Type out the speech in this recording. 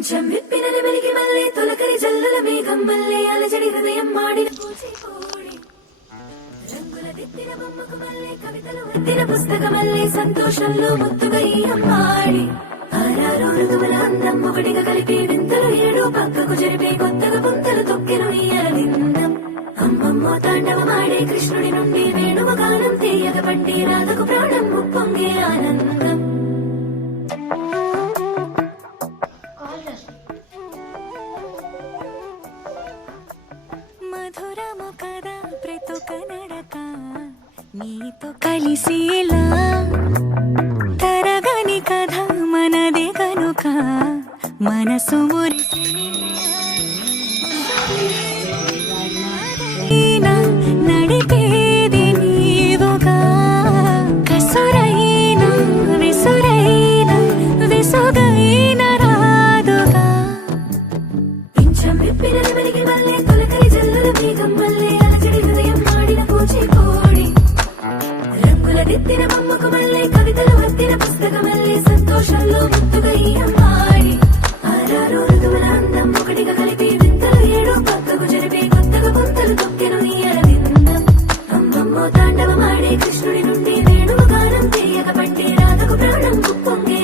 పింఛం విప్పిన వెలిగి మల్లే తొలకరి జల్లుల మేఘం మల్లే అలజడి హృదయం మాడిన కూచిపూడి రంగుల దిద్దిన బొమ్మకు మల్లే కవితలు వద్దిన పుస్తకమల్లే సంతోషంలో ముద్దుగా ఈ అమ్మాడి ఆరారు ఋతువుల అందం ఒకటిగా కలిపి వింతలు ఏడు పక్కకు జరిపే కొత్తగా పుంతలు తొక్కెను ఈ అరవిందం అమ్మమ్మో తాండవమాడే కృష్ణుడి నుండి వేణువ గానం తీయగ పండి రాధకు ప్రాణం ఉప్పొంగే ఆనందం. మధురము కదా ప్రతొక నడక నీతో కలిసేలా తరగని కథ మనదే కనుక మనసు మురిసి నడిపేది నీవుగా కసురైన విసురైన విసుగైన రాదుగా పింఛం విప్పిన వెలిగి మల్లే తొలకరి జల్లుల మేఘం మల్లే అలజడి హృదయం మాడిన కూచిపూడి రంగుల దిద్దిన బొమ్మకు మల్లే కవితలు వద్దిన పుస్తకమల్లే సంతోషంలో ముద్దుగా ఈ అమ్మాడి ఆరారు ఋతువుల అందం ఒకటిగా కలిపి వింతలు ఏడు పక్కకు జరిపే కొత్తగా పుంతలు తొక్కెను ఈ అరవిందం అమ్మమ్మో తాండవమాడే కృష్ణుడి నుండి వేణువ గానం తీయగ పట్టి రాధకు ప్రాణం ఉప్పొంగే